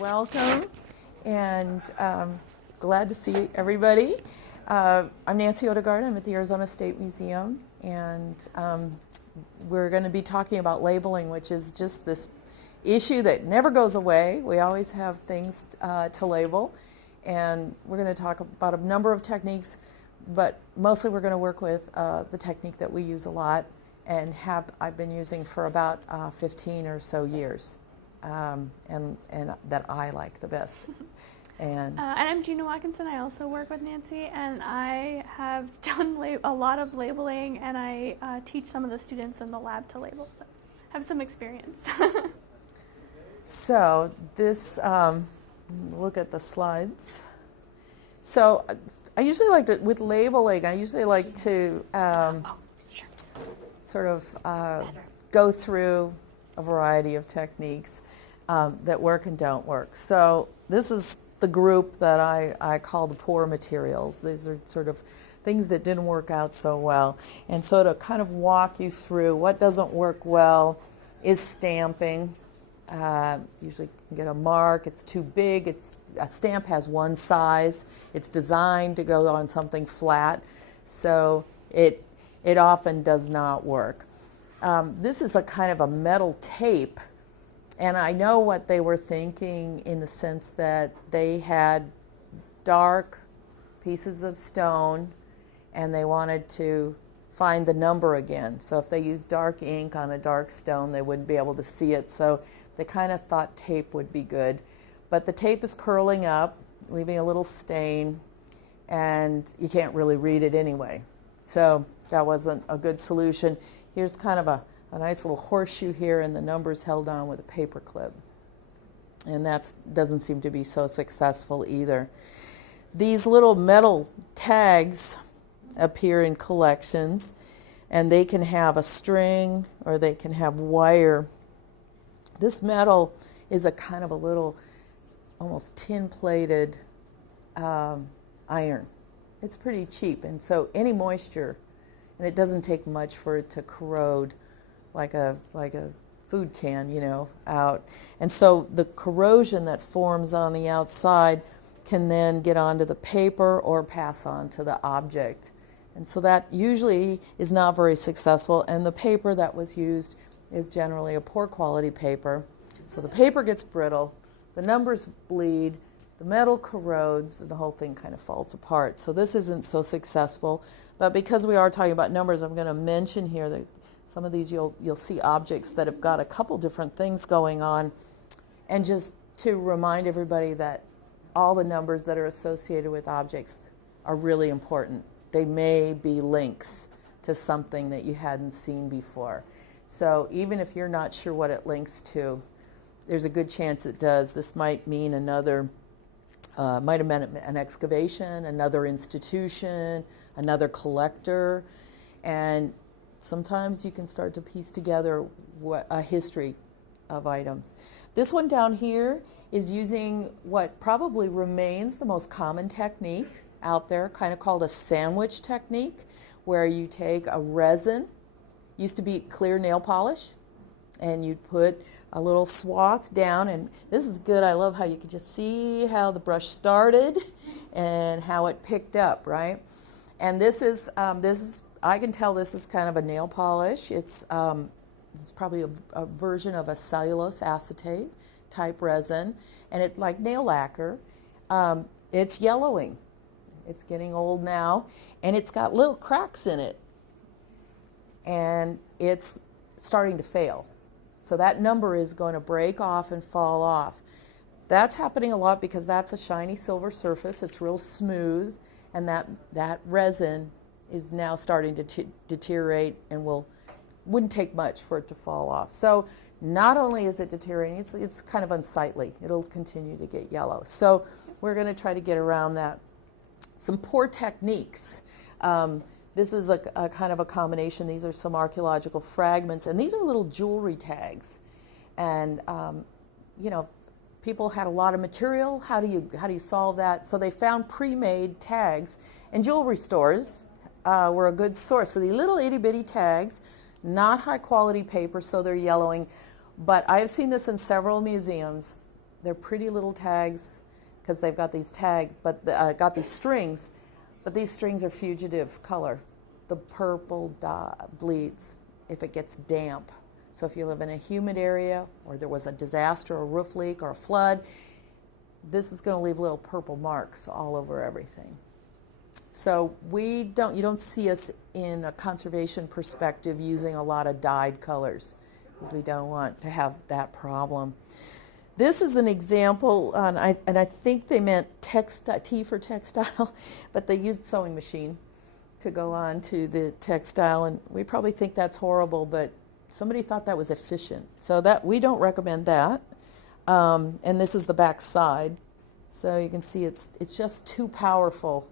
Welcome, and glad to see everybody. I'm Nancy Odegaard. I'm at the Arizona State Museum, and we're going to be talking about labeling, which is just this issue that never goes away. We always have things to label, and we're going to talk about a number of techniques, but mostly we're going to work with the technique that we use a lot and I've been using for about 15 or so years. And that I like the best. And I'm Gina Watkinson. I also work with Nancy, and I have done a lot of labeling, and I teach some of the students in the lab to label, so I have some experience. So this, look at the slides. So I usually like to, with labeling, I usually like to sort of go through a variety of techniques that work and don't work. So this is the group that I call the poor materials. These are sort of things that didn't work out so well. And so to kind of walk you through what doesn't work well is stamping. Usually you can get a mark, it's too big, a stamp has one size, it's designed to go on something flat, so it often does not work. This is a kind of a metal tape. And I know what they were thinking in the sense that they had dark pieces of stone and they wanted to find the number again. So if they used dark ink on a dark stone, they wouldn't be able to see it. So they kind of thought tape would be good. But the tape is curling up, leaving a little stain, and you can't really read it anyway. So that wasn't a good solution. Here's kind of a nice little horseshoe here, and the numbers held on with a paper clip. And that doesn't seem to be so successful either. These little metal tags appear in collections, and they can have a string or they can have wire. This metal is a kind of a little, almost tin-plated iron. It's pretty cheap, and so any moisture, and it doesn't take much for it to corrode like a food can, you know, out. And so the corrosion that forms on the outside can then get onto the paper or pass on to the object. And so that usually is not very successful, and the paper that was used is generally a poor quality paper. So the paper gets brittle, the numbers bleed, the metal corrodes, and the whole thing kind of falls apart. So this isn't so successful. But because we are talking about numbers, I'm going to mention here that some of these you'll see objects that have got a couple different things going on. And just to remind everybody that all the numbers that are associated with objects are really important. They may be links to something that you hadn't seen before. So even if you're not sure what it links to, there's a good chance it does. This might mean another, might have meant an excavation, another institution, another collector, and sometimes you can start to piece together a history of items. This one down here is using what probably remains the most common technique out there, kind of called a sandwich technique, where you take a resin, used to be clear nail polish, and you'd put a little swath down, and this is good. I love how you can just see how the brush started and how it picked up, right? And this is I can tell this is kind of a nail polish. It's probably a version of a cellulose acetate type resin, and it's like nail lacquer. It's yellowing. It's getting old now, and it's got little cracks in it, and it's starting to fail. So that number is going to break off and fall off. That's happening a lot because that's a shiny silver surface. It's real smooth, and that resin is now starting to deteriorate and wouldn't take much for it to fall off. So not only is it deteriorating, it's kind of unsightly. It'll continue to get yellow. So we're going to try to get around that. Some poor techniques. This is a kind of a combination. These are some archaeological fragments, and these are little jewelry tags. And you know, people had a lot of material. How do you solve that? So they found pre-made tags, and jewelry stores were a good source. So these little itty bitty tags, not high quality paper, so they're yellowing. But I've seen this in several museums. They're pretty little tags because they've got these tags, but got these strings, but these strings are fugitive color. The purple bleeds if it gets damp. So if you live in a humid area or there was a disaster, a roof leak or a flood, this is going to leave little purple marks all over everything. So you don't see us in a conservation perspective using a lot of dyed colors because we don't want to have that problem. This is an example, and I think they meant T for textile, but they used sewing machine to go on to the textile, and we probably think that's horrible, but somebody thought that was efficient. So that we don't recommend that. And this is the back side. So you can see it's just too powerful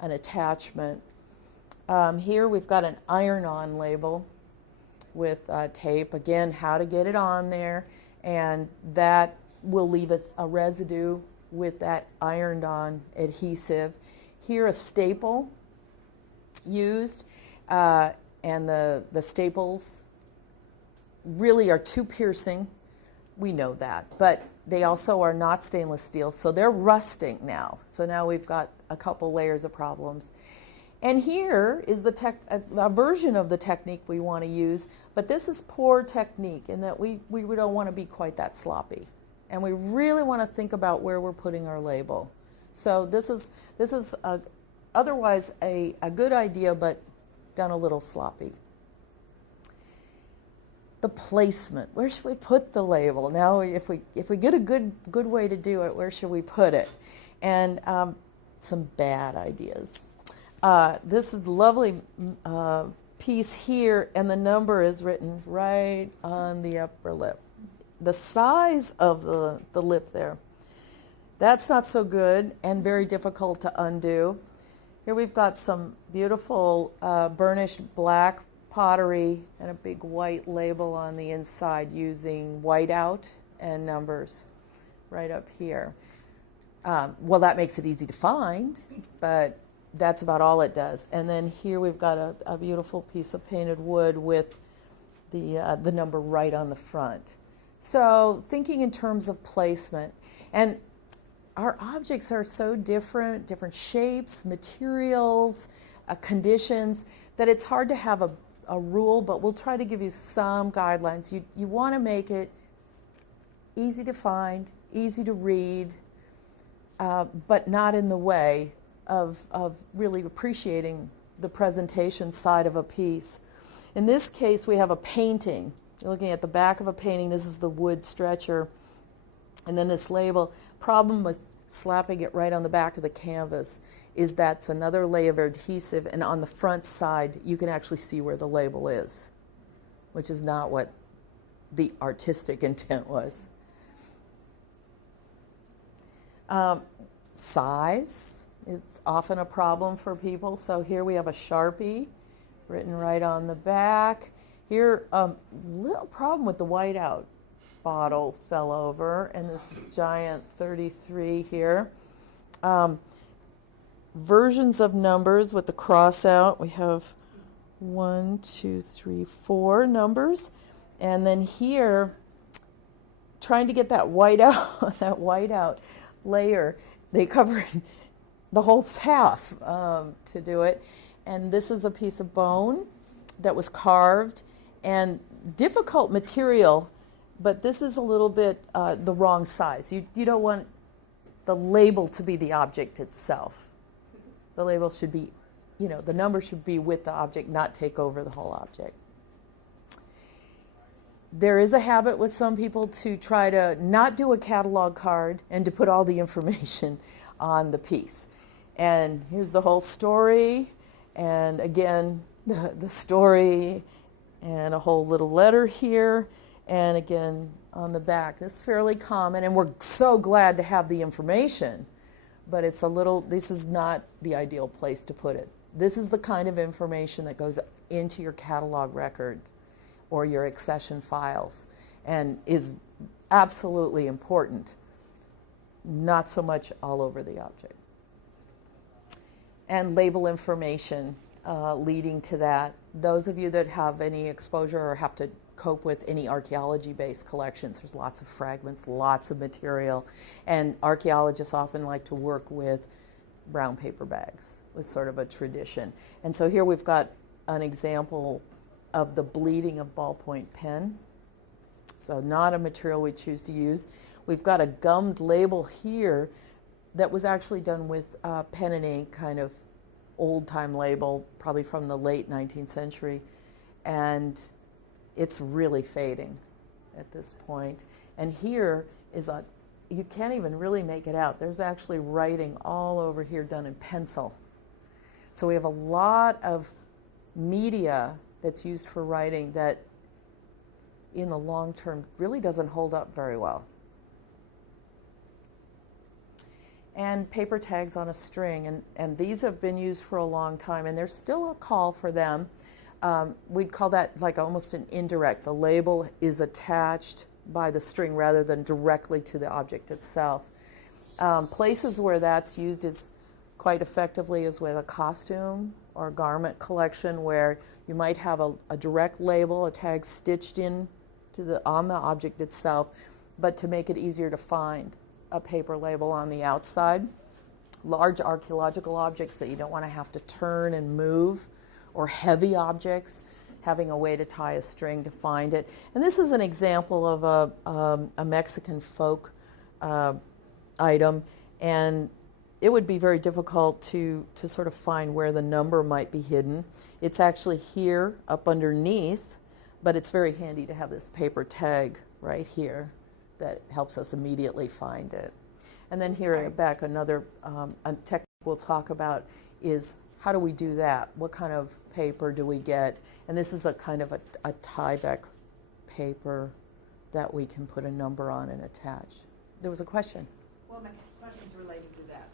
an attachment. Here we've got an iron-on label with tape. Again, how to get it on there. And that will leave us a residue with that ironed-on adhesive. Here a staple used, and the staples really are too piercing. We know that, but they also are not stainless steel, so they're rusting now. So now we've got a couple layers of problems. And here is a version of the technique we want to use, but this is poor technique in that we don't want to be quite that sloppy. And we really want to think about where we're putting our label. So this is otherwise a good idea, but done a little sloppy. The placement. Where should we put the label? Now, if we get a good way to do it, where should we put it? And some bad ideas. This is a lovely piece here, and the number is written right on the upper lip. The size of the lip there, that's not so good and very difficult to undo. Here we've got some beautiful burnished black pottery and a big white label on the inside using whiteout and numbers right up here. Well, that makes it easy to find, but that's about all it does. And then here we've got a beautiful piece of painted wood with the number right on the front. So thinking in terms of placement, and our objects are so different shapes, materials, conditions, that it's hard to have a rule, but we'll try to give you some guidelines. You want to make it easy to find, easy to read, but not in the way of really appreciating the presentation side of a piece. In this case, we have a painting. You're looking at the back of a painting. This is the wood stretcher. And then this label. Problem with slapping it right on the back of the canvas is that's another layer of adhesive, and on the front side, you can actually see where the label is, which is not what the artistic intent was. Size is often a problem for people. So here we have a Sharpie written right on the back. Here, little problem with the whiteout bottle fell over, and this giant 33 here. Versions of numbers with the cross out. We have 1, 2, 3, 4 numbers. And then here, trying to get that whiteout layer, they covered the whole half to do it. And this is a piece of bone that was carved, and difficult material, but this is a little bit the wrong size. You don't want the label to be the object itself. The label should be, the number should be with the object, not take over the whole object. There is a habit with some people to try to not do a catalog card and to put all the information on the piece. And here's the whole story, and again, the story, and a whole little letter here, and again, on the back. This is fairly common, and we're so glad to have the information, but this is not the ideal place to put it. This is the kind of information that goes into your catalog record or your accession files and is absolutely important, not so much all over the object. And label information leading to that. Those of you that have any exposure or have to cope with any archaeology-based collections. There's lots of fragments, lots of material, and archaeologists often like to work with brown paper bags. It was sort of a tradition. And so here we've got an example of the bleeding of ballpoint pen. So not a material we choose to use. We've got a gummed label here that was actually done with pen and ink, kind of old-time label, probably from the late 19th century. And it's really fading at this point. And here is you can't even really make it out. There's actually writing all over here done in pencil. So we have a lot of media that's used for writing that in the long term really doesn't hold up very well. And paper tags on a string, and these have been used for a long time, and there's still a call for them. We'd call that like almost an indirect. The label is attached by the string rather than directly to the object itself. Places where that's used is quite effectively is with a costume or garment collection, where you might have a direct label, a tag stitched in on the object itself, but to make it easier to find, a paper label on the outside. Large archaeological objects that you don't want to have to turn and move, or heavy objects, having a way to tie a string to find it. And this is an example of a Mexican folk item, and it would be very difficult to sort of find where the number might be hidden. It's actually here up underneath, but it's very handy to have this paper tag right here that helps us immediately find it. And then here in the back, another a technique we'll talk about is how do we do that? What kind of paper do we get? And this is a kind of a tie-back paper that we can put a number on and attach. There was a question. Well, my question's related to that.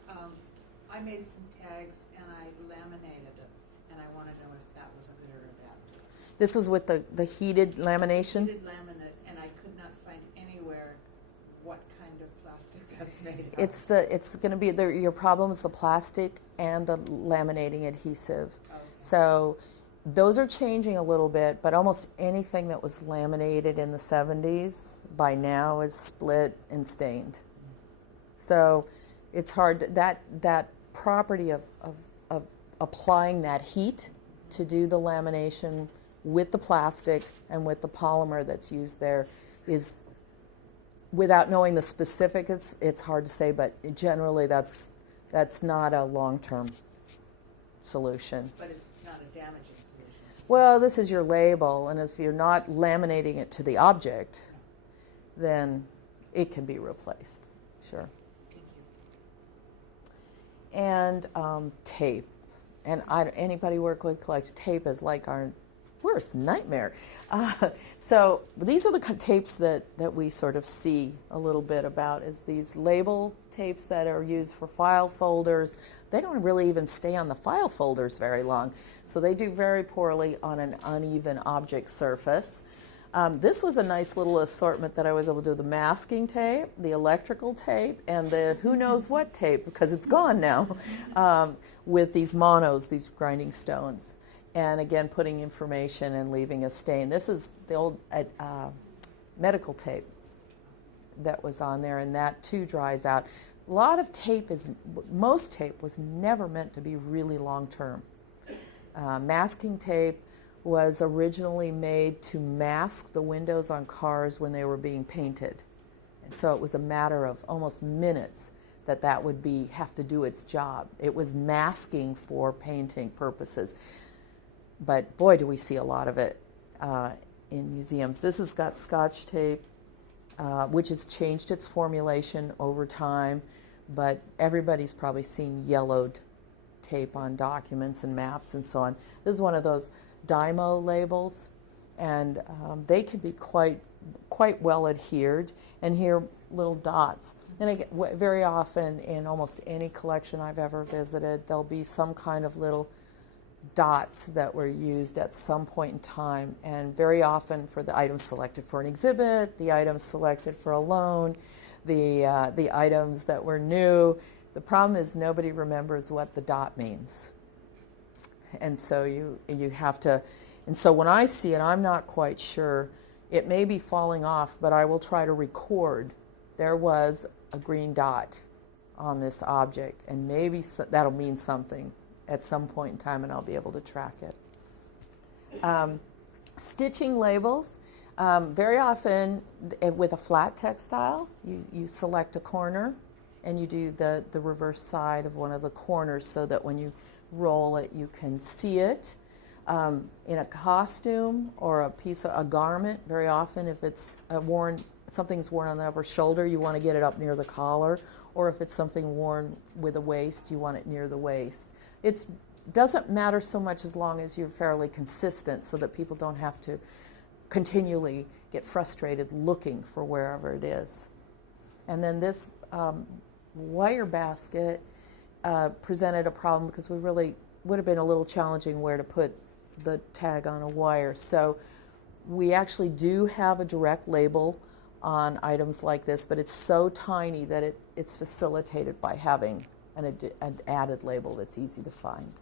I made some tags and I laminated it, and I want to know if that was a good or a bad. This was with the heated lamination? Heated laminate, and I could not find anywhere what kind of plastic that's made of. It's going to be your problem is the plastic and the laminating adhesive. Okay. So those are changing a little bit, but almost anything that was laminated in the 70s by now is split and stained. So it's hard, that property of applying that heat to do the lamination with the plastic and with the polymer that's used there is, without knowing the specifics, it's hard to say, but generally that's not a long-term solution. But it's not a damaging solution. Well, this is your label, and if you're not laminating it to the object, then it can be replaced, sure. Thank you. And tape. And anybody work with collection, tape is like our worst nightmare. So these are the tapes that we sort of see a little bit about, is these label tapes that are used for file folders. They don't really even stay on the file folders very long, so they do very poorly on an uneven object surface. This was a nice little assortment that I was able to do: the masking tape, the electrical tape, and the who knows what tape, because it's gone now, with these monos, these grinding stones. And again, putting information and leaving a stain. This is the old medical tape that was on there, and that too dries out. A lot of tape most tape was never meant to be really long term. Masking tape was originally made to mask the windows on cars when they were being painted. And so it was a matter of almost minutes that would have to do its job. It was masking for painting purposes. But boy, do we see a lot of it in museums. This has got Scotch tape, which has changed its formulation over time, but everybody's probably seen yellowed tape on documents and maps and so on. This is one of those Dymo labels, and they can be quite well adhered. And here, little dots. And again, very often in almost any collection I've ever visited, there'll be some kind of little dots that were used at some point in time, and very often for the items selected for an exhibit, the items selected for a loan, the items that were new. The problem is nobody remembers what the dot means. And so you have to, and so when I see it, I'm not quite sure, It may be falling off, but I will try to record there was a green dot on this object, and maybe that'll mean something at some point in time, and I'll be able to track it. Stitching labels. Very often with a flat textile, you select a corner and you do the reverse side of one of the corners so that when you roll it, you can see it. In a costume or a garment, very often if it's something's worn on the upper shoulder, you want to get it up near the collar, or if it's something worn with a waist, you want it near the waist. It doesn't matter so much as long as you're fairly consistent so that people don't have to continually get frustrated looking for wherever it is. And then this wire basket presented a problem because we really would have been a little challenging where to put the tag on a wire. So we actually do have a direct label on items like this, but it's so tiny that it's facilitated by having an added label that's easy to find.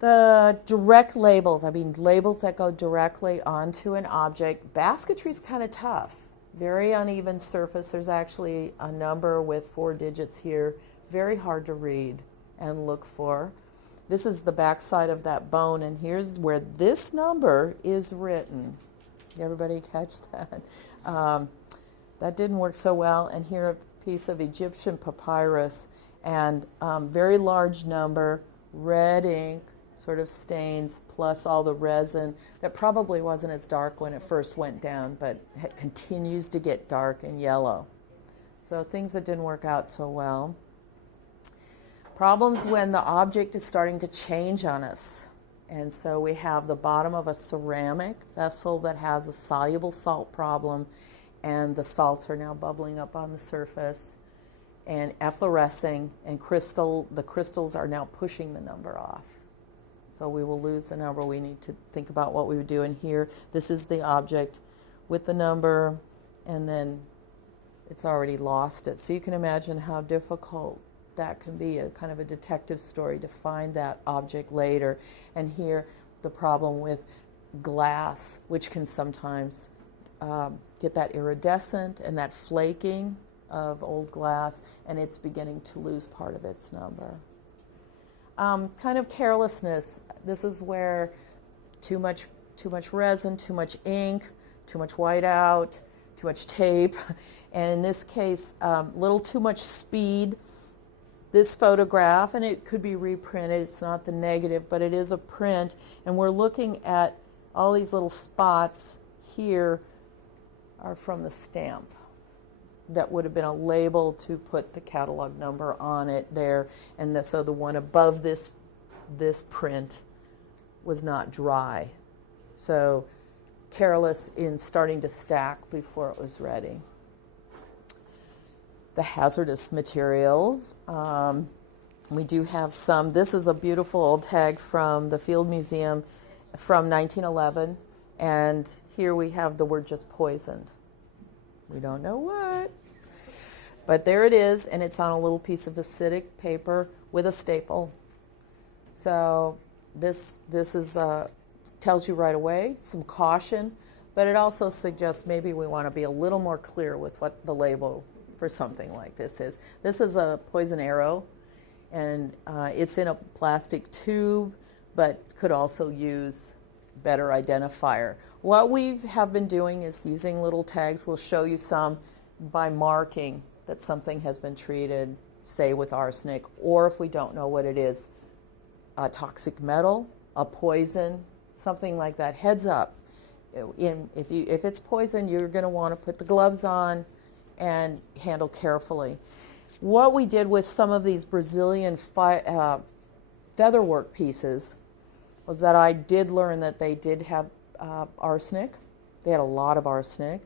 The direct labels, I mean labels that go directly onto an object. Basketry is kind of tough. Very uneven surface. There's actually a number with 4 digits here. Very hard to read and look for. This is the back side of that bone, and here's where this number is written. Everybody catch that? That didn't work so well. And here a piece of Egyptian papyrus, and very large number, red ink, sort of stains, plus all the resin that probably wasn't as dark when it first went down, but it continues to get dark and yellow. So things that didn't work out so well. Problems when the object is starting to change on us. And so we have the bottom of a ceramic vessel that has a soluble salt problem, and the salts are now bubbling up on the surface and efflorescing, and the crystals are now pushing the number off. So we will lose the number. We need to think about what we would do. And here, this is the object with the number, and then it's already lost it. So you can imagine how difficult that can be, a kind of a detective story to find that object later. And here, the problem with glass, which can sometimes get that iridescent and that flaking of old glass, and it's beginning to lose part of its number. Kind of carelessness. This is where too much resin, too much ink, too much whiteout, too much tape, and in this case, little too much speed. This photograph, and it could be reprinted, it's not the negative, but it is a print, and we're looking at all these little spots here are from the stamp. That would have been a label to put the catalog number on it there, and so the one above this print was not dry. So careless in starting to stack before it was ready. The hazardous materials. We do have some. This is a beautiful old tag from the Field Museum from 1911, and here we have the word just poisoned. We don't know what, but there it is, and it's on a little piece of acidic paper with a staple. So this is tells you right away some caution, but it also suggests maybe we want to be a little more clear with what the label for something like this is. This is a poison arrow, and it's in a plastic tube, but could also use better identifier. What we have been doing is using little tags. We'll show you some by marking that something has been treated, say with arsenic, or if we don't know what it is, a toxic metal, a poison, something like that. Heads up. If it's poison, you're going to want to put the gloves on and handle carefully. What we did with some of these Brazilian featherwork pieces was that I did learn that they did have arsenic. They had a lot of arsenic.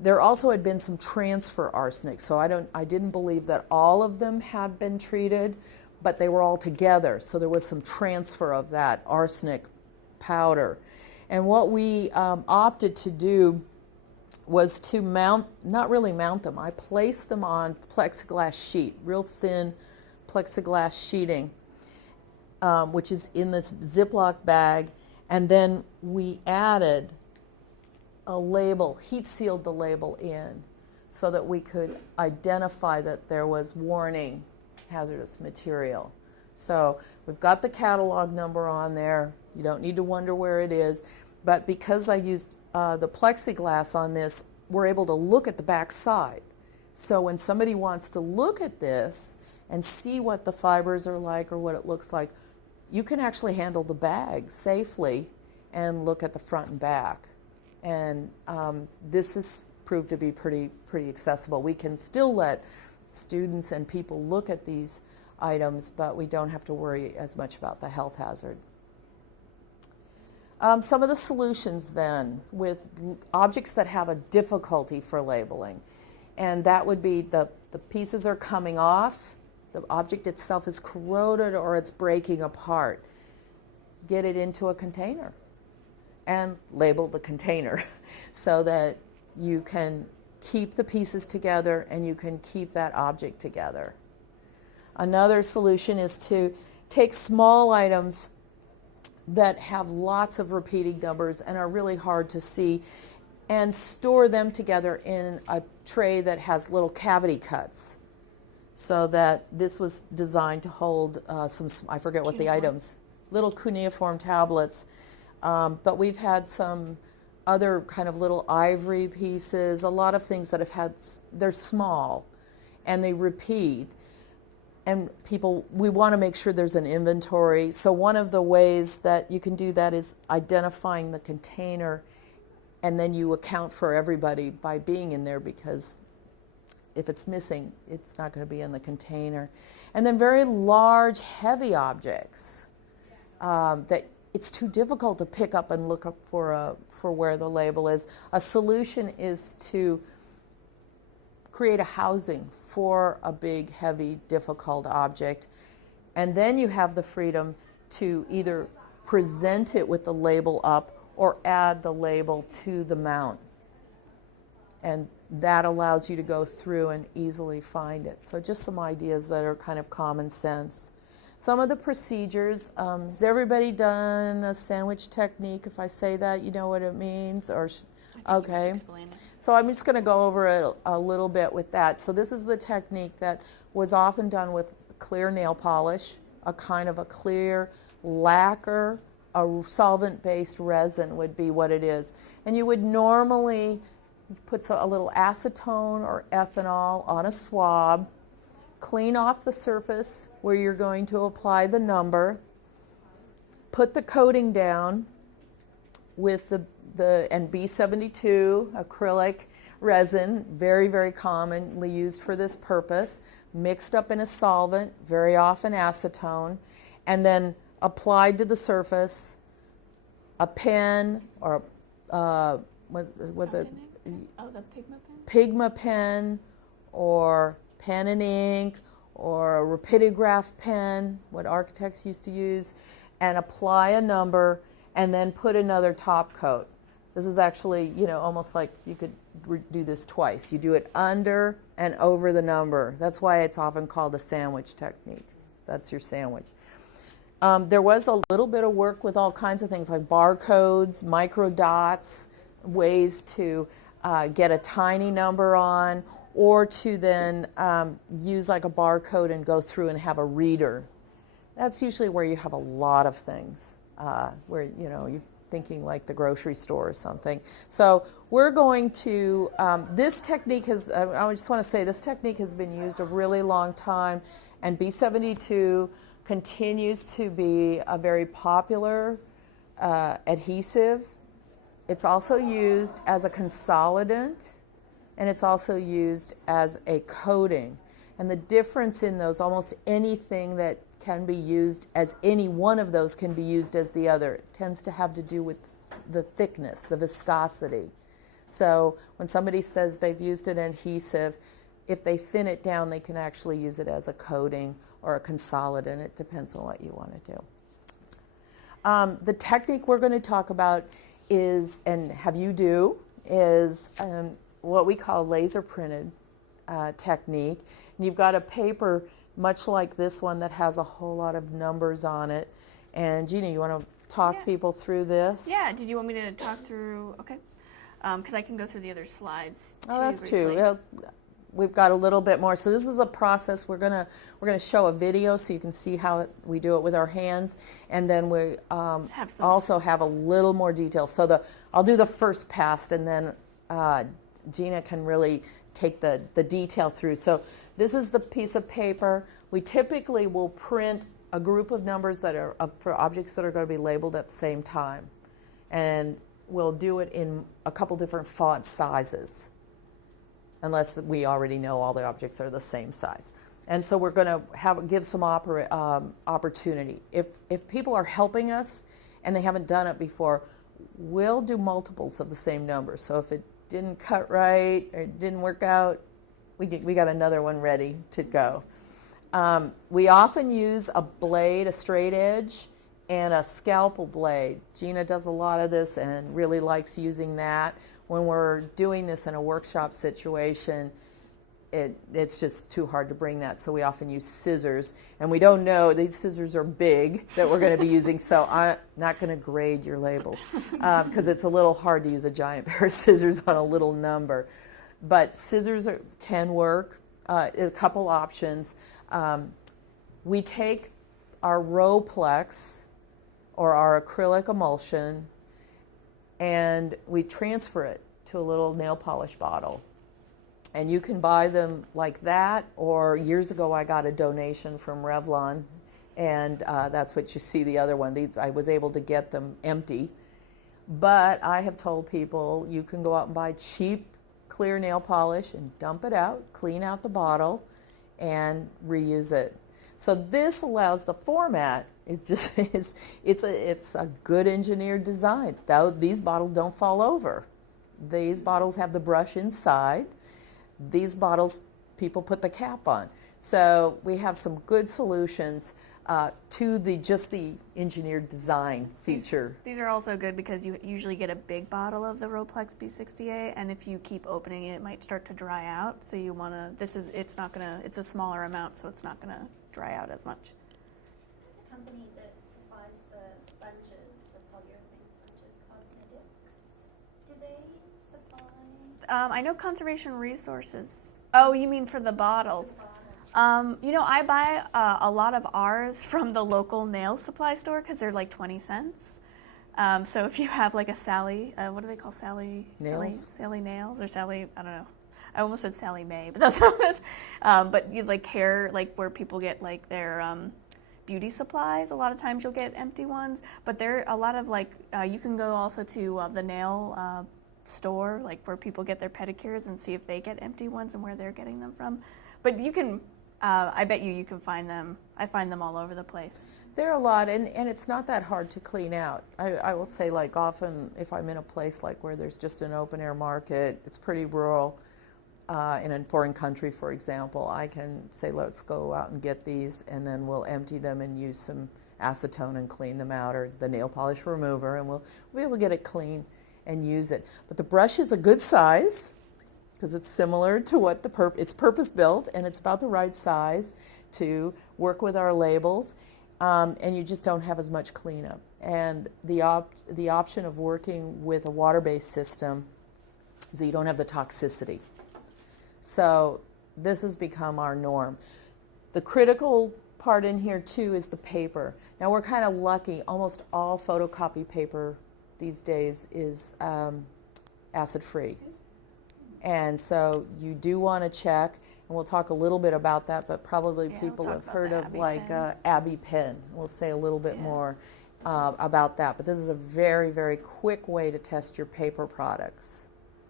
There also had been some transfer arsenic, so I didn't believe that all of them had been treated, but they were all together, so there was some transfer of that arsenic powder. And what we opted to do was to not really mount them. I placed them on plexiglass sheet, real thin plexiglass sheeting, which is in this Ziploc bag, and then we added a label, heat sealed the label in so that we could identify that there was warning hazardous material. So we've got the catalog number on there. You don't need to wonder where it is. But because I used the plexiglass on this, we're able to look at the back side. So when somebody wants to look at this and see what the fibers are like or what it looks like, you can actually handle the bag safely and look at the front and back. And this has proved to be pretty accessible. We can still let students and people look at these items, but we don't have to worry as much about the health hazard. Some of the solutions then with objects that have a difficulty for labeling, and that would be the pieces are coming off, the object itself is corroded or it's breaking apart. Get it into a container and label the container so that you can keep the pieces together and you can keep that object together. Another solution is to take small items that have lots of repeating numbers and are really hard to see and store them together in a tray that has little cavity cuts, so that this was designed to hold some, I forget what the items, little cuneiform tablets, but we've had some other kind of little ivory pieces, a lot of things that have had, they're small and they repeat. And we want to make sure there's an inventory. So one of the ways that you can do that is identifying the container, and then you account for everybody by being in there, because if it's missing, it's not going to be in the container. And then very large, heavy objects that it's too difficult to pick up and look up for where the label is. A solution is to create a housing for a big, heavy, difficult object. And then you have the freedom to either present it with the label up or add the label to the mount. And that allows you to go through and easily find it. So just some ideas that are kind of common sense. Some of the procedures, has everybody done a sandwich technique? If I say that, you know what it means? Or okay. So I'm just going to go over it a little bit with that. So this is the technique that was often done with clear nail polish, a kind of a clear lacquer, a solvent-based resin would be what it is. And you would normally put a little acetone or ethanol on a swab, clean off the surface where you're going to apply the number, put the coating down with the B72 acrylic resin, very, very commonly used for this purpose, mixed up in a solvent, very often acetone, and then applied to the surface, a pen or the Pigma pen or pen and ink or a rapidograph pen, what architects used to use, and apply a number and then put another top coat. This is actually, almost like you could do this twice. You do it under and over the number. That's why it's often called a sandwich technique. That's your sandwich. There was a little bit of work with all kinds of things like barcodes, micro dots, ways to get a tiny number on, or to then use like a barcode and go through and have a reader. That's usually where you have a lot of things, where you're thinking like the grocery store or something. So we're going to, this technique has, I just want to say this technique has been used a really long time, and B72 continues to be a very popular adhesive. It's also used as a consolidant, and it's also used as a coating. And the difference in those, almost anything that can be used as any one of those can be used as the other. It tends to have to do with the thickness, the viscosity. So when somebody says they've used an adhesive, if they thin it down, they can actually use it as a coating or a consolidant. It depends on what you want to do. The technique we're going to talk about is, and have you do, is what we call laser printed technique. And you've got a paper much like this one that has a whole lot of numbers on it. And Gina, you want to talk people through this? Yeah, did you want me to talk through? Okay. because I can go through the other slides. Oh, that's briefly. true. Well, we've got a little bit more. So this is a process. We're gonna show a video so you can see how we do it with our hands, and then we also have a little more detail. So I'll do the first pass, and then Gina can really take the detail through. So this is the piece of paper. We typically will print a group of numbers that are for objects that are going to be labeled at the same time, and we'll do it in a couple different font sizes, unless we already know all the objects are the same size. And so we're going to give some opportunity. If people are helping us and they haven't done it before, we'll do multiples of the same number. So if it didn't cut right or it didn't work out, we got another one ready to go. We often use a blade, a straight edge, and a scalpel blade. Gina does a lot of this and really likes using that. When we're doing this in a workshop situation, it's just too hard to bring that, so we often use scissors. And we don't know, these scissors are big that we're going to be using, so I'm not going to grade your labels because it's a little hard to use a giant pair of scissors on a little number. But scissors can work, a couple options. We take our Rowplex or our acrylic emulsion and we transfer it to a little nail polish bottle. And you can buy them like that, or years ago I got a donation from Revlon, and that's what you see the other one. These, I was able to get them empty. But I have told people you can go out and buy cheap clear nail polish and dump it out, clean out the bottle, and reuse it. So this allows the format is just it's a good engineered design. Though these bottles don't fall over. These bottles have the brush inside. These bottles people put the cap on. So we have some good solutions to the engineered design feature. These are also good because you usually get a big bottle of the Rowplex B60A, and if you keep opening it, it might start to dry out. So you want to. It's a smaller amount, so it's not gonna dry out as much. The company that supplies the sponges, the polyurethane sponges, cosmetics, do they supply? I know Conservation Resources. Oh, you mean for the bottles? I buy a lot of ours from the local nail supply store because they're like 20 cents. So if you have like a Sally, what do they call Sally? Nails? Sally Nails or Sally, I don't know. I almost said Sally Mae, but that's not this. But you like hair, like where people get like their beauty supplies. A lot of times you'll get empty ones, but there are a lot of like, you can go also to the nail store, like where people get their pedicures, and see if they get empty ones and where they're getting them from. But you can, I bet you can find them. I find them all over the place. There are a lot, and it's not that hard to clean out. I will say, like, often if I'm in a place like where there's just an open air market, it's pretty rural, in a foreign country, for example, I can say, let's go out and get these, and then we'll empty them and use some acetone and clean them out, or the nail polish remover, and we'll be able to get it clean and use it. But the brush is a good size, because it's similar to what it's purpose-built, and it's about the right size to work with our labels, and you just don't have as much cleanup. And the option of working with a water-based system is that you don't have the toxicity. So this has become our norm. The critical part in here too is the paper. Now we're kind of lucky, almost all photocopy paper these days is acid-free. And so you do want to check, and we'll talk a little bit about that, but probably people have heard of like Abbey Pen. We'll say a little bit more about that. But this is a very, very quick way to test your paper products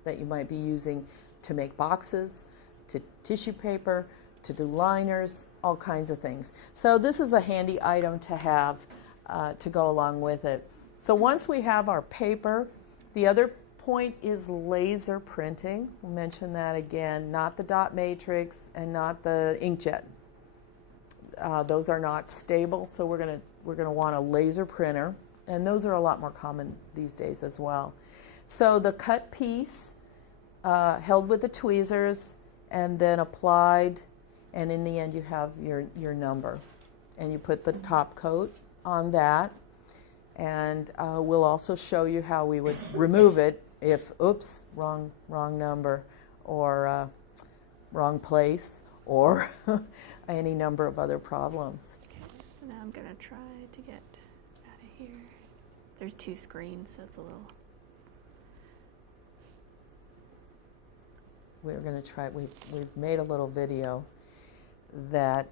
that you might be using to make boxes, to tissue paper, to do liners, all kinds of things. So this is a handy item to have to go along with it. So once we have our paper, the other point is laser printing. We'll mention that again, not the dot matrix and not the inkjet. Those are not stable, so we're gonna want a laser printer, and those are a lot more common these days as well. So the cut piece held with the tweezers and then applied, and in the end you have your number, and you put the top coat on that, and we'll also show you how we would remove it if, oops, wrong number, or wrong place, or any number of other problems. Okay, so now I'm going to try to get out of here. There's two screens, so it's a little... We're going to try, we've made a little video that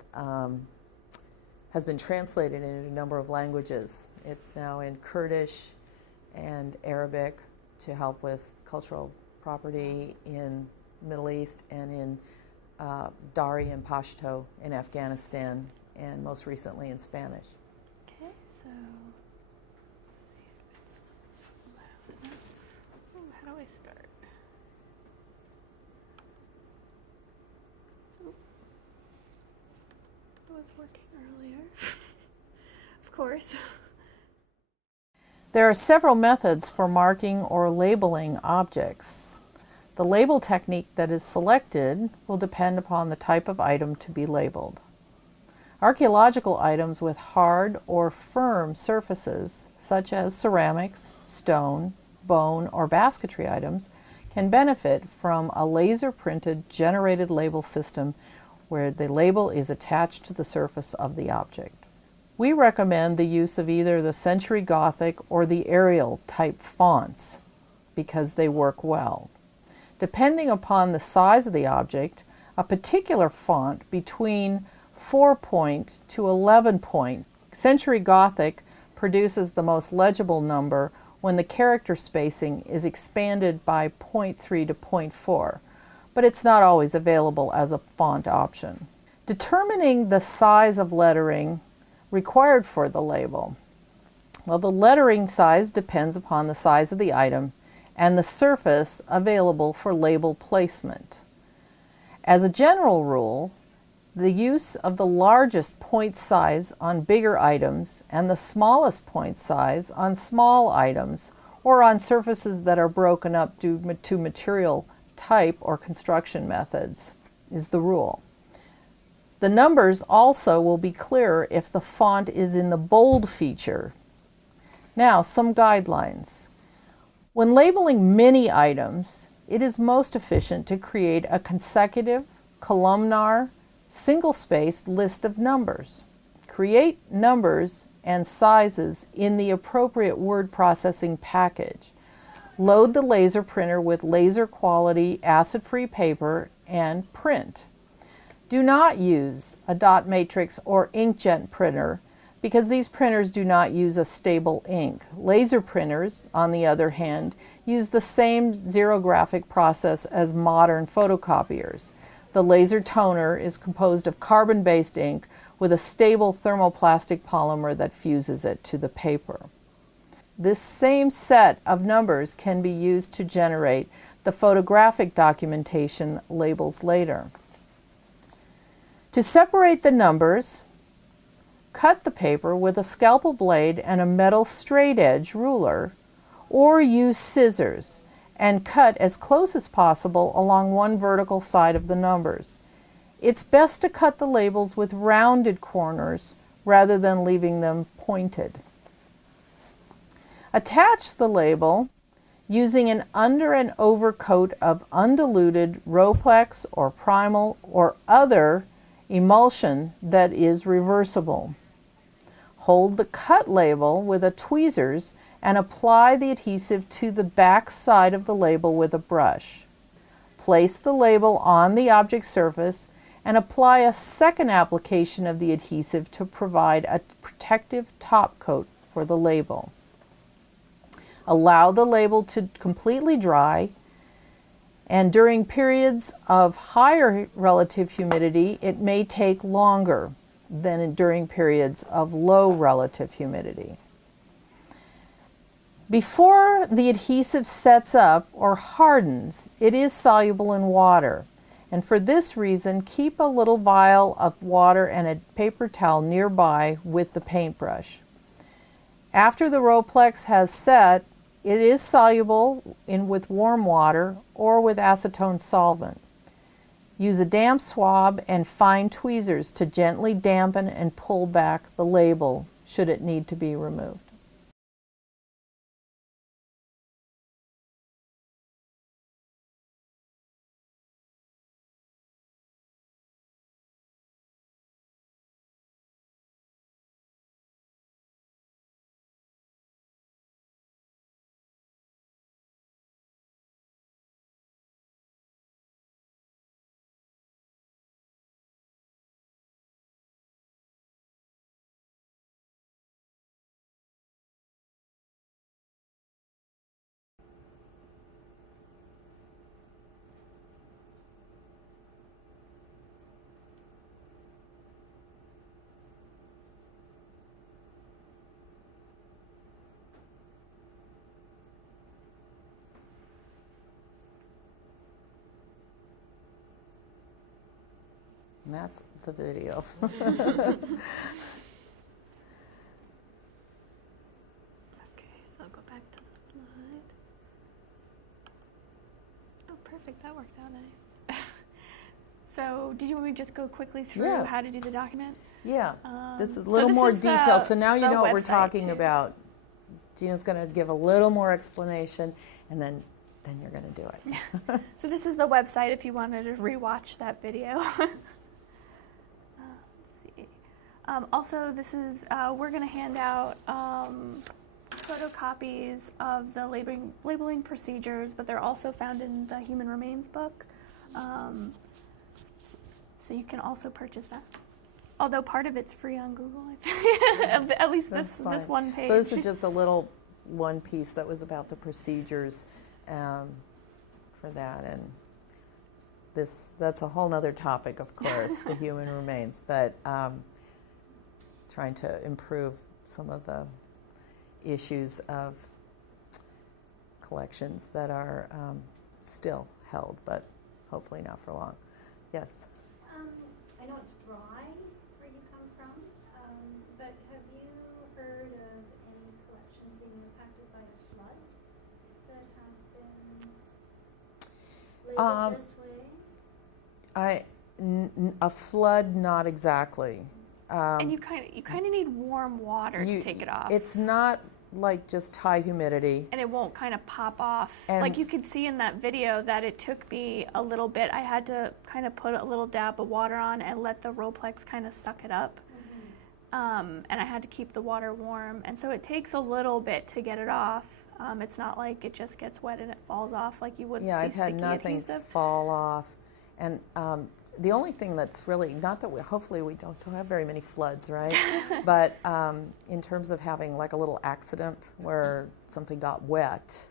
has been translated into a number of languages. It's now in Kurdish and Arabic to help with cultural property in Middle East, and in Dari and Pashto in Afghanistan, and most recently in Spanish. Okay, so let's see if it's loud enough. Ooh, how do I start? Ooh. It was working earlier. Of course. There are several methods for marking or labeling objects. The label technique that is selected will depend upon the type of item to be labeled. Archaeological items with hard or firm surfaces, such as ceramics, stone, bone, or basketry items, can benefit from a laser-printed generated label system where the label is attached to the surface of the object. We recommend the use of either the Century Gothic or the Arial type fonts because they work well. Depending upon the size of the object, a particular font between 4-point to 11-point. Century Gothic produces the most legible number when the character spacing is expanded by 0.3 to 0.4, but it's not always available as a font option. Determining the size of lettering required for the label. Well, the lettering size depends upon the size of the item and the surface available for label placement. As a general rule, the use of the largest point size on bigger items and the smallest point size on small items or on surfaces that are broken up due to material type or construction methods is the rule. The numbers also will be clearer if the font is in the bold feature. Now, some guidelines. When labeling many items, it is most efficient to create a consecutive, columnar, single-spaced list of numbers. Create numbers and sizes in the appropriate word processing package. Load the laser printer with laser quality acid-free paper and print. Do not use a dot matrix or inkjet printer because these printers do not use a stable ink. Laser printers, on the other hand, use the same xerographic process as modern photocopiers. The laser toner is composed of carbon-based ink with a stable thermoplastic polymer that fuses it to the paper. This same set of numbers can be used to generate the photographic documentation labels later. To separate the numbers, cut the paper with a scalpel blade and a metal straight edge ruler, or use scissors and cut as close as possible along one vertical side of the numbers. It's best to cut the labels with rounded corners rather than leaving them pointed. Attach the label using an under and over coat of undiluted Roplex or Primal or other emulsion that is reversible. Hold the cut label with a tweezers and apply the adhesive to the back side of the label with a brush. Place the label on the object surface and apply a second application of the adhesive to provide a protective top coat for the label. Allow the label to completely dry, and during periods of higher relative humidity, it may take longer than during periods of low relative humidity. Before the adhesive sets up or hardens, it is soluble in water, and for this reason, keep a little vial of water and a paper towel nearby with the paintbrush. After the Roplex has set, it is soluble with warm water or with acetone solvent. Use a damp swab and fine tweezers to gently dampen and pull back the label should it need to be removed. And that's the video. Okay, so I'll go back to the slide. Oh, perfect. That worked out nice. So, did you want me to just go quickly through Yeah. how to do the document? Yeah, this is a so little this more is the- detail. So now you the know what we're website, talking too. about. Gina's going to give a little more explanation, and then you're going to do it. So this is the website if you wanted to rewatch that video. Let's see. Also, this is we're going to hand out photocopies of the labeling procedures, but they're also found in the Human Remains book. So you can also purchase that. Although part of it's free on Google, I think. At least That's this fine. one page. So this is just a little one piece that was about the procedures for that, and that's a whole nother topic, of course, the human remains, but trying to improve some of the issues of collections that are still held, but hopefully not for long. Yes. I know it's dry where you come from, but have you heard of any collections being impacted by a flood that have been labeled this way? A flood, not exactly. And you kind of need warm water to take it off. It's not like just high humidity. And it won't kind of pop off. And like you could see in that video that it took me a little bit. I had to kind of put a little dab of water on and let the Rollex kind of suck it up. And I had to keep the water warm. And so it takes a little bit to get it off. It's not like it just gets wet and it falls off like you would see I've had sticky nothing adhesive. fall off. And the only thing that's really, not that hopefully we don't have very many floods, right? But in terms of having like a little accident where something got wet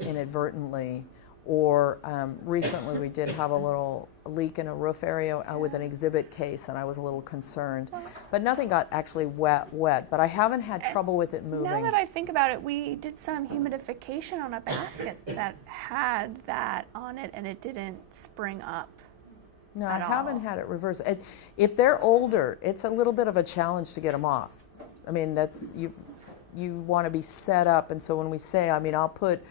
inadvertently, or recently we did have a little leak in a roof area with an exhibit case, and I was a little concerned. But nothing got actually wet, but I haven't had trouble with it moving. Now that I think about it, we did some humidification on a basket that had that on it, and it didn't spring up. No, I at haven't all. had it reverse. If they're older, it's a little bit of a challenge to get them off. I mean, you want to be set up, and so when we say, I'll put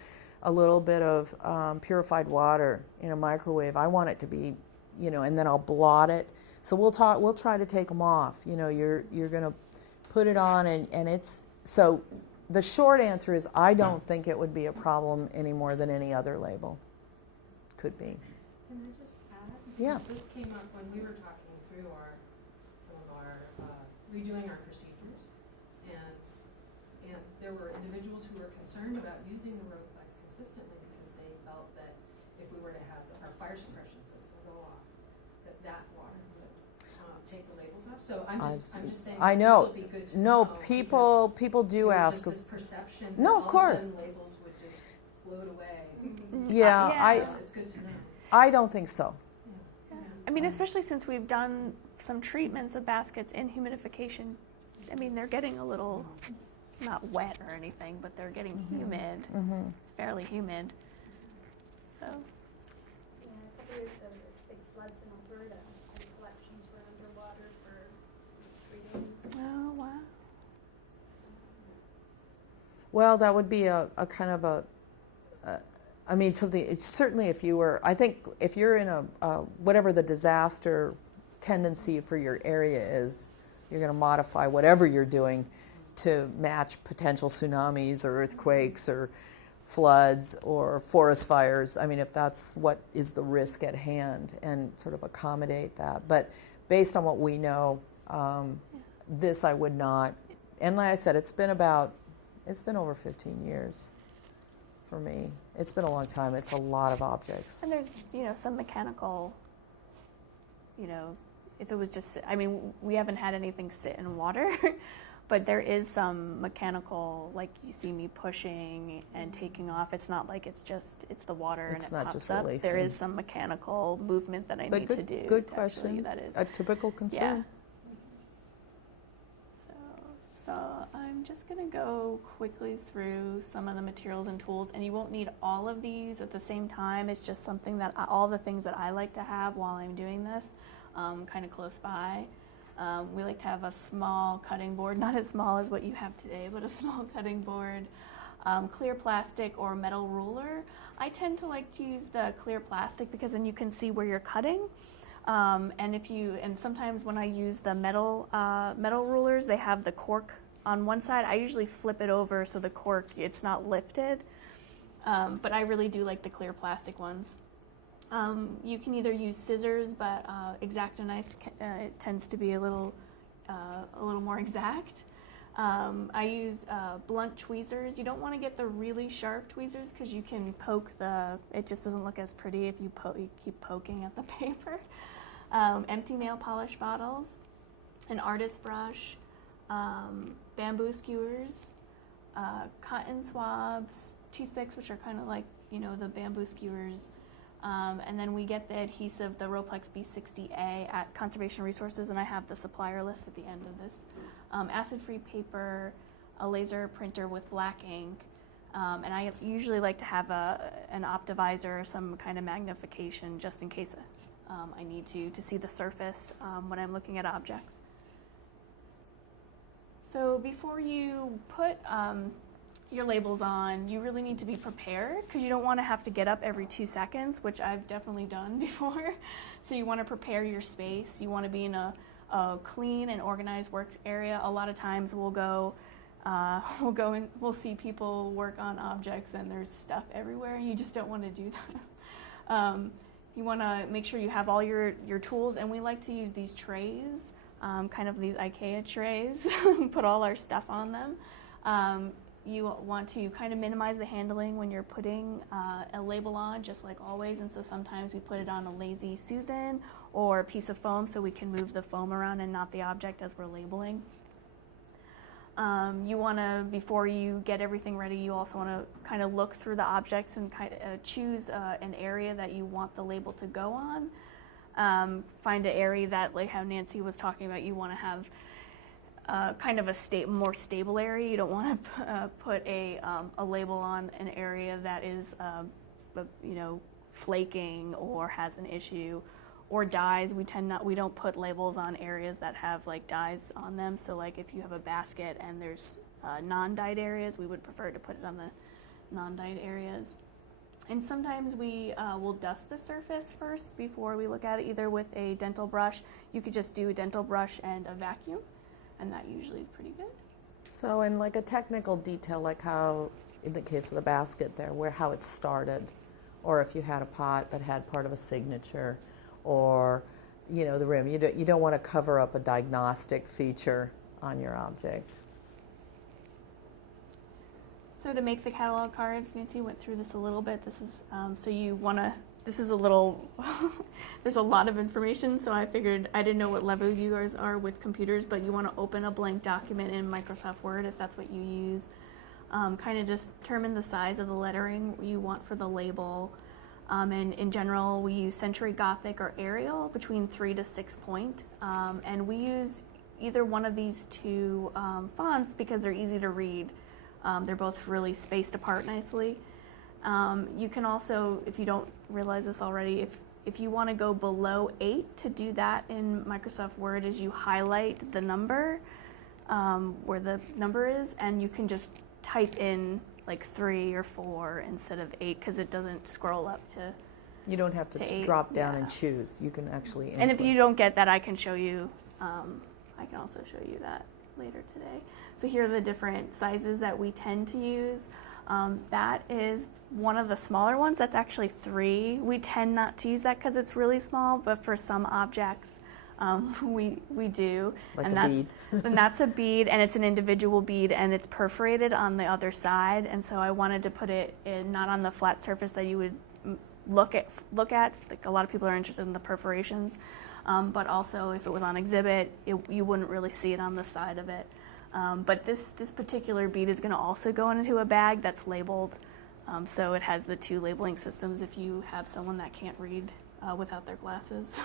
a little bit of purified water in a microwave. I want it to be, and then I'll blot it. So we'll try to take them off. You're going to put it on, and it's so. The short answer is I don't think it would be a problem any more than any other label could be. Can I just add? Yeah. Because this came up when we were talking through some of our redoing our procedures, and there were individuals who were concerned about using the Rollex consistently because they felt that if we were to have our fire suppression system go off, that water would take the labels off. So I'm just saying. I know. This will be good to No, know people do because ask. there's this perception that No, of all course. of a sudden labels would just float away. Yeah, So it's good to know. I don't think so. I mean, especially since we've done some treatments of baskets in humidification. I mean, they're getting a little, not wet or anything, but they're getting humid, fairly humid. So, Yeah, a couple years ago, there were big floods in Alberta, and collections were underwater for 3 days. oh wow. So, Well, that would be a kind of a, something, it's certainly if you were, I think if you're in whatever the disaster tendency for your area is, you're going to modify whatever you're doing to match potential tsunamis or earthquakes or floods or forest fires. I mean, if that's what is the risk at hand, and sort of accommodate that. But based on what we know, this I would not. And like I said, it's been over 15 years for me. It's been a long time. It's a lot of objects. And there's, some mechanical, if it was just, we haven't had anything sit in water, but there is some mechanical, like you see me pushing and taking off. It's not like it's the water It's and it not pops just up. releasing. There is some mechanical movement that I But need to do. good to question. actually, that is. A typical concern. Yeah. So I I'm just going to go quickly through some of the materials and tools, and you won't need all of these at the same time. It's just something that all the things that I like to have while I'm doing this, kind of close by. We like to have a small cutting board, not as small as what you have today, but a small cutting board. Clear plastic or metal ruler. I tend to like to use the clear plastic because then you can see where you're cutting. And sometimes when I use the metal rulers, they have the cork on one side. I usually flip it over so the cork, it's not lifted. But I really do like the clear plastic ones. You can either use scissors, but X-Acto knife it tends to be a little more exact. I use blunt tweezers. You don't want to get the really sharp tweezers because you can poke it just doesn't look as pretty if you keep poking at the paper. Empty nail polish bottles, an artist brush, bamboo skewers, cotton swabs, toothpicks, which are kind of like, the bamboo skewers. And then we get the adhesive, the Roplex B60A at Conservation Resources, and I have the supplier list at the end of this. Acid-free paper, a laser printer with black ink, and I usually like to have an optivisor or some kind of magnification just in case I need to see the surface when I'm looking at objects. So before you put your labels on, you really need to be prepared because you don't want to have to get up every 2 seconds, which I've definitely done before. So you want to prepare your space. You want to be in a clean and organized work area. A lot of times we'll go and we'll see people work on objects and there's stuff everywhere, and you just don't want to do that. You want to make sure you have all your tools, and we like to use these trays, kind of these IKEA trays, put all our stuff on them. You want to kind of minimize the handling when you're putting a label on, just like always, and so sometimes we put it on a Lazy Susan or a piece of foam so we can move the foam around and not the object as we're labeling. You want to, before you get everything ready, you also want to kind of look through the objects and kind of choose an area that you want the label to go on. Find an area that, like how Nancy was talking about, you want to have kind of a more stable area. You don't want to put a label on an area that is, flaking or has an issue, or dyes. We don't put labels on areas that have like dyes on them. So like if you have a basket and there's non-dyed areas, we would prefer to put it on the non-dyed areas. And sometimes we will dust the surface first before we look at it, either with a dental brush. You could just do a dental brush and a vacuum, and that usually is pretty good. So in like a technical detail, like how in the case of the basket there, how it started, or if you had a pot that had part of a signature, or the rim, you don't want to cover up a diagnostic feature on your object. So to make the catalog cards, Nancy went through this a little bit. This is this is a little, there's a lot of information, so I figured, I didn't know what level you guys are with computers, but you want to open a blank document in Microsoft Word if that's what you use. Kind of just determine the size of the lettering you want for the label. And in general, we use Century Gothic or Arial between 3 to 6 point. And we use either one of these two fonts because they're easy to read. They're both really spaced apart nicely. You can also, if you don't realize this already, if you want to go below 8, to do that in Microsoft Word is you highlight the number where the number is, and you can just type in like 3 or 4 instead of 8 because it doesn't scroll up to. You don't have to drop down and choose. You can actually input. And if you don't get that, I can show you. I can also show you that later today. So here are the different sizes that we tend to use. That is one of the smaller ones. That's actually 3. We tend not to use that because it's really small, but for some objects, we do. Like and a bead. And that's a bead, and it's an individual bead, and it's perforated on the other side. And so I wanted to put it in, not on the flat surface that you would look at. Like a lot of people are interested in the perforations, but also if it was on exhibit, you wouldn't really see it on the side of it. But this particular bead is going to also go into a bag that's labeled, so it has the 2 labeling systems if you have someone that can't read without their glasses.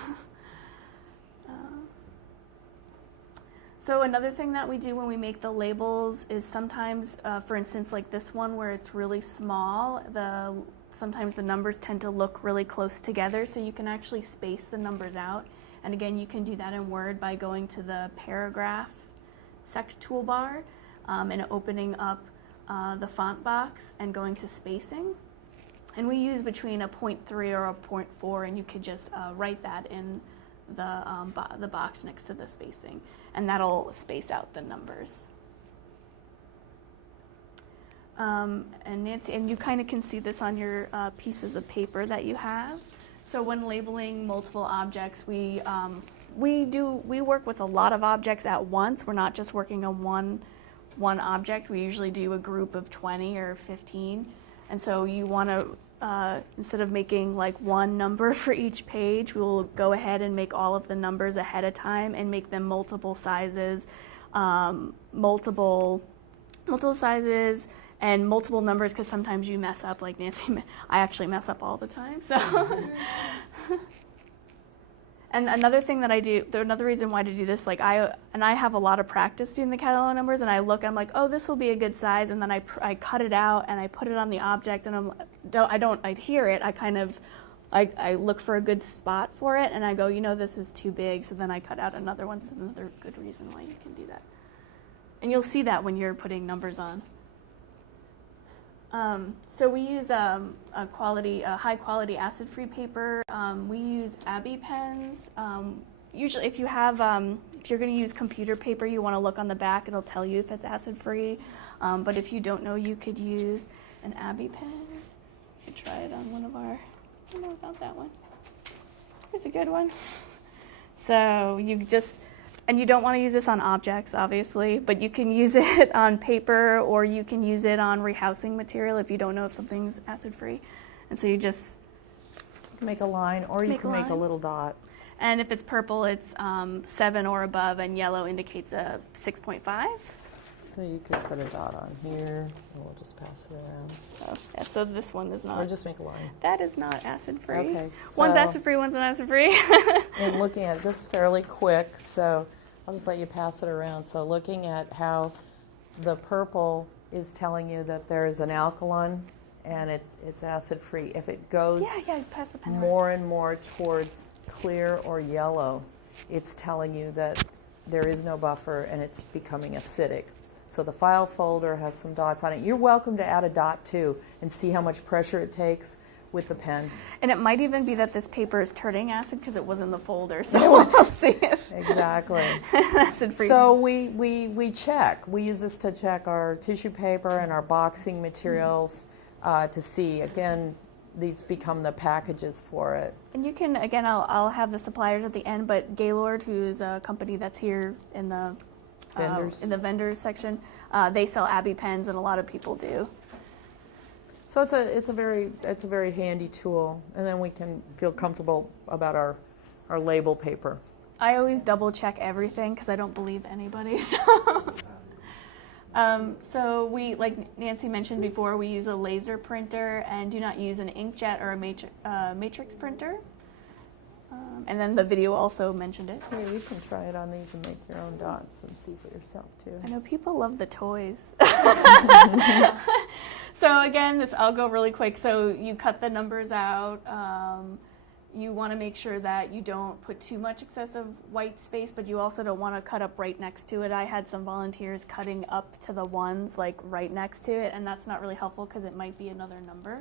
So another thing that we do when we make the labels is sometimes, for instance, like this one where it's really small, sometimes the numbers tend to look really close together, so you can actually space the numbers out. And again, you can do that in Word by going to the paragraph toolbar and opening up the font box and going to spacing. And we use between a 0.3 or a 0.4, and you could just write that in the box next to the spacing, and that'll space out the numbers. And Nancy, and you kind of can see this on your pieces of paper that you have. So when labeling multiple objects, we work with a lot of objects at once. We're not just working on one object. We usually do a group of 20 or 15, and so you want to instead of making like one number for each page, we'll go ahead and make all of the numbers ahead of time and make them multiple sizes, multiple sizes. And multiple numbers, because sometimes you mess up, like Nancy. I actually mess up all the time. So, and another thing that I do, another reason why to do this, like I have a lot of practice doing the catalog numbers, and I look, I'm like, oh, this will be a good size, and then I cut it out and I put it on the object, and I don't adhere it. I look for a good spot for it, and I go, this is too big, so then I cut out another one. So another good reason why you can do that, and you'll see that when you're putting numbers on. So we use a high quality acid-free paper. We use Abby pens. Usually, if you're going to use computer paper, you want to look on the back. It'll tell you if it's acid-free. But if you don't know, you could use an Abby pen. You could try it on one of our. I don't know about that one. Here's a good one. So and you don't want to use this on objects, obviously, but you can use it on paper, or you can use it on rehousing material if you don't know if something's acid-free. And so you just make a line, or you can make a little dot. And if it's purple, it's 7 or above, and yellow indicates a 6.5. So you could put a dot on here, and we'll just pass it around. Oh, yeah, so this one is not. Or just make a line. That is not acid-free. Okay, so one's acid-free, one's not acid-free. And looking at this fairly quick, so I'll just let you pass it around. So looking at how the purple is telling you that there's an alkaline and it's acid-free. If it goes pass the pen more and more towards clear or yellow, it's telling you that there is no buffer and it's becoming acidic. So the file folder has some dots on it. You're welcome to add a dot too and see how much pressure it takes with the pen. And it might even be that this paper is turning acid because it was in the folder, so we'll see if Exactly. acid-free. So we check. We use this to check our tissue paper and our boxing materials to see. Again, these become the packages for it. And you can, again, I'll have the suppliers at the end, but Gaylord, who's a company that's here in the vendors section, they sell Abby pens, and a lot of people do. So it's a very handy tool, and then we can feel comfortable about our label paper. I always double check everything because I don't believe anybody. So we, like Nancy mentioned before, we use a laser printer and do not use an inkjet or a matrix printer. And then the video also mentioned it. Here, you can try it on these and make your own dots and see for yourself too. I know people love the toys. So again, I'll go really quick. So you cut the numbers out. You want to make sure that you don't put too much excessive white space, but you also don't want to cut up right next to it. I had some volunteers cutting up to the ones like right next to it, and that's not really helpful because it might be another number.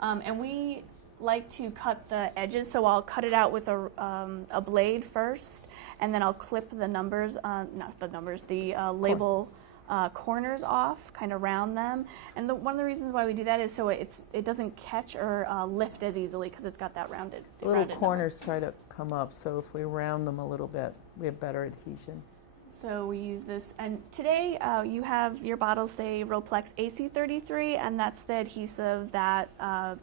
And we like to cut the edges, so I'll cut it out with a blade first, and then I'll clip the numbers, the label corners off, kind of round them. And one of the reasons why we do that is so it doesn't catch or lift as easily because it's got that rounded. Little corners try to come up, so if we round them a little bit, we have better adhesion. So we use this, and today you have your bottles say Roplex AC33, and that's the adhesive that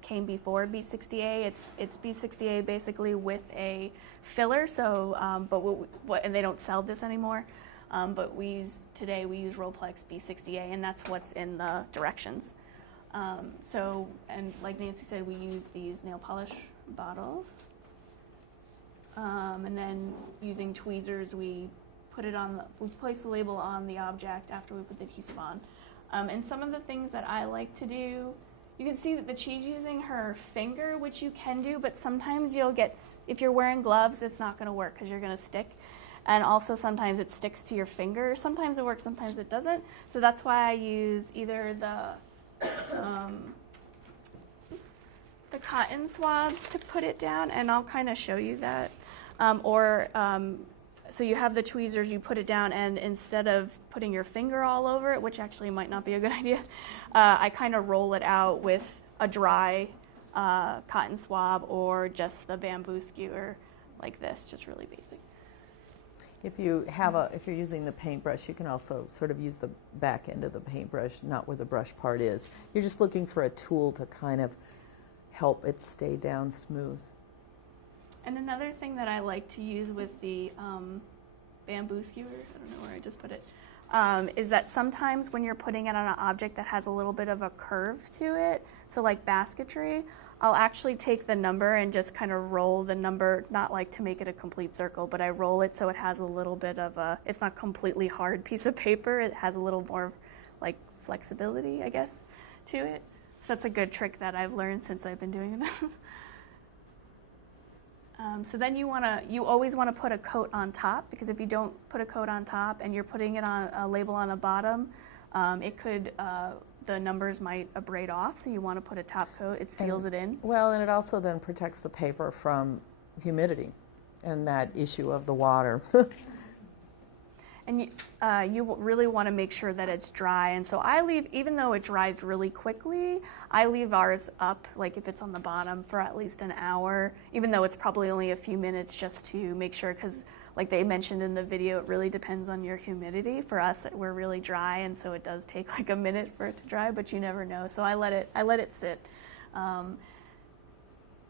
came before B60A. It's B60A basically with a filler. So, and they don't sell this anymore. But today we use Roplex B60A, and that's what's in the directions. So, and like Nancy said, we use these nail polish bottles, and then using tweezers we we place the label on the object after we put the adhesive on. And some of the things that I like to do, you can see that she's using her finger, which you can do, but sometimes you'll get, if you're wearing gloves, it's not going to work because you're going to stick. And also sometimes it sticks to your finger. Sometimes it works, sometimes it doesn't. So that's why I use either the cotton swabs to put it down, and I'll kind of show you that. So you have the tweezers, you put it down, and instead of putting your finger all over it, which actually might not be a good idea, I kind of roll it out with a dry cotton swab or just the bamboo skewer like this, just really basic. If you're using the paintbrush, you can also sort of use the back end of the paintbrush, not where the brush part is. You're just looking for a tool to kind of help it stay down smooth. And another thing that I like to use with the bamboo skewer, I don't know where I just put it, is that sometimes when you're putting it on an object that has a little bit of a curve to it, so like basketry, I'll actually take the number and just kind of roll the number, not like to make it a complete circle, but I roll it so it has a little bit of a, it's not completely hard piece of paper, it has a little more like flexibility, I guess, to it. So that's a good trick that I've learned since I've been doing this. So then you always want to put a coat on top, because if you don't put a coat on top and you're putting it on a label on the bottom, the numbers might abrade off, so you want to put a top coat. It seals it in. Well, and it also then protects the paper from humidity and that issue of the water. And you really want to make sure that it's dry. And so I leave, even though it dries really quickly, I leave ours up, like if it's on the bottom, for at least an hour, even though it's probably only a few minutes, just to make sure, because like they mentioned in the video, it really depends on your humidity. For us, we're really dry, and so it does take like a minute for it to dry, but you never know. So I let it sit. And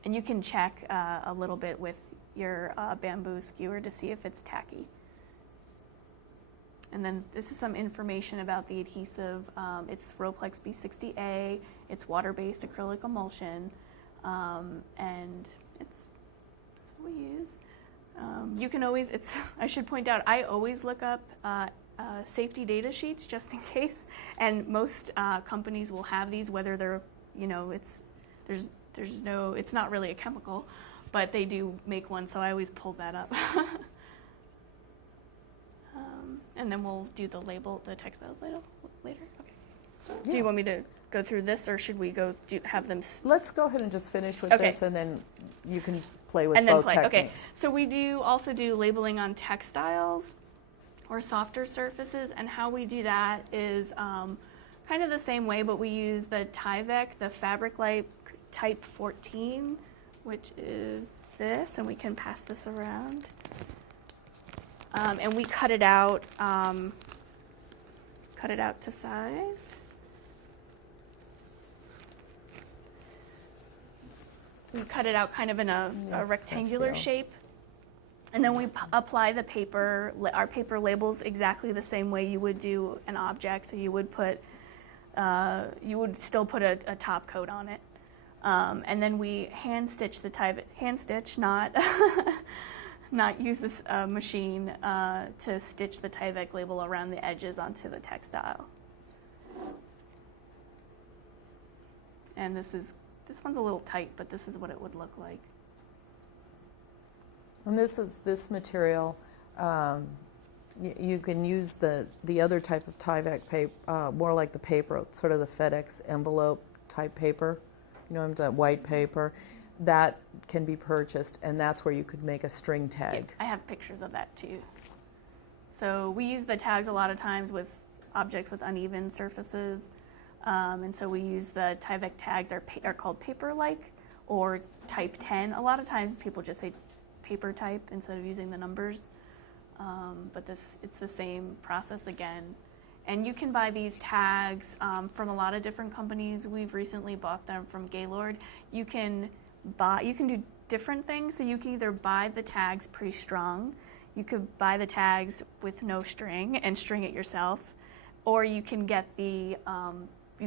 you can check a little bit with your bamboo skewer to see if it's tacky. And then this is some information about the adhesive. It's Roplex B60A. It's water-based acrylic emulsion, and that's what we use. You can always, I should point out, I always look up safety data sheets just in case, and most companies will have these, whether they're, it's not really a chemical, but they do make one, so I always pull that up. And then we'll do the textiles later. Okay. Yeah. Do you want me to go through this, or should we have them? Let's go ahead and just finish with Okay. this, and then you can play with And then both play. techniques. Okay. So we also do labeling on textiles or softer surfaces, and how we do that is kind of the same way, but we use the Tyvek, the Fabric Light Type 14, which is this, and we can pass this around. And we cut it out to size. We cut it out kind of in a rectangular shape. And then we apply the paper. Our paper labels exactly the same way you would do an object. So you would still put a top coat on it. And then we hand stitch the Tyvek, not use this machine to stitch the Tyvek label around the edges onto the textile. And this one's a little tight, but this is what it would look like. And this material, you can use the other type of Tyvek paper, more like the paper, sort of the FedEx envelope type paper, that white paper. That can be purchased, and that's where you could make a string tag. Yeah, I have pictures of that too. So we use the tags a lot of times with objects with uneven surfaces, and so we use the Tyvek tags are called paper-like or type 10. A lot of times people just say paper type instead of using the numbers, but it's the same process again. And you can buy these tags from a lot of different companies. We've recently bought them from Gaylord. You can do different things. So you can either buy the tags pre-strung, you could buy the tags with no string and string it yourself, or you can get you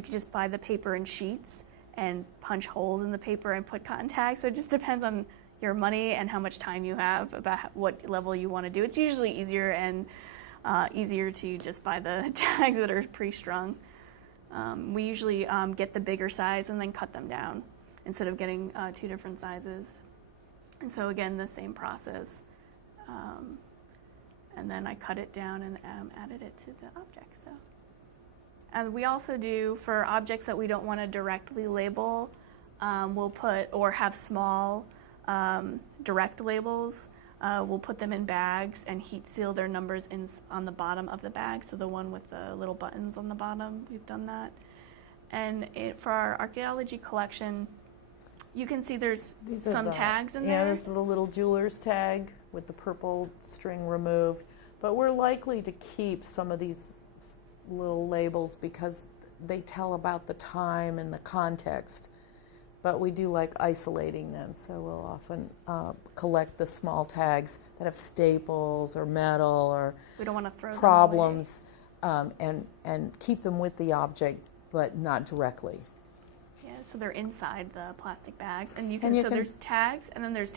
can just buy the paper in sheets and punch holes in the paper and put cotton tags. So it just depends on your money and how much time you have about what level you want to do. It's usually easier to just buy the tags that are pre-strung. We usually get the bigger size and then cut them down instead of getting 2 different sizes. And so again, the same process. And then I cut it down and added it to the object. So, and we also do, for objects that we don't want to directly label, we'll put, or have small direct labels, we'll put them in bags and heat seal their numbers on the bottom of the bag. So the one with the little buttons on the bottom, we've done that. And for our archaeology collection, you can see there's some tags in there. Yeah, there's the little jeweler's tag with the purple string removed. But we're likely to keep some of these little labels because they tell about the time and the context. But we do like isolating them, so we'll often collect the small tags that have staples or metal or we don't want to throw problems, and keep them with the object, but not directly. Yeah, so they're inside the plastic bags, and you can there's tags, and then there's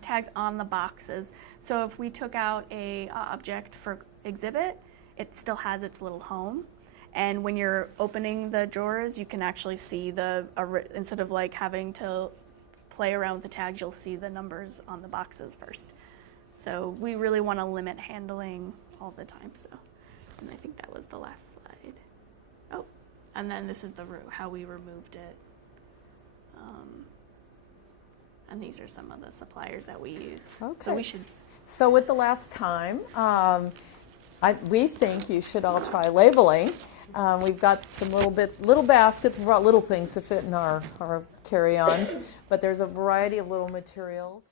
tags on the boxes. So if we took out a object for exhibit, it still has its little home. And when you're opening the drawers, you can actually see instead of like having to play around with the tags, you'll see the numbers on the boxes first. So we really want to limit handling all the time. So, and I think that was the last slide. Oh, and then this is how we removed it. And these are some of the suppliers that we use. Okay. So we should. So with the last time, we think you should all try labeling. We've got some little baskets. We brought little things to fit in our carry-ons, but there's a variety of little materials.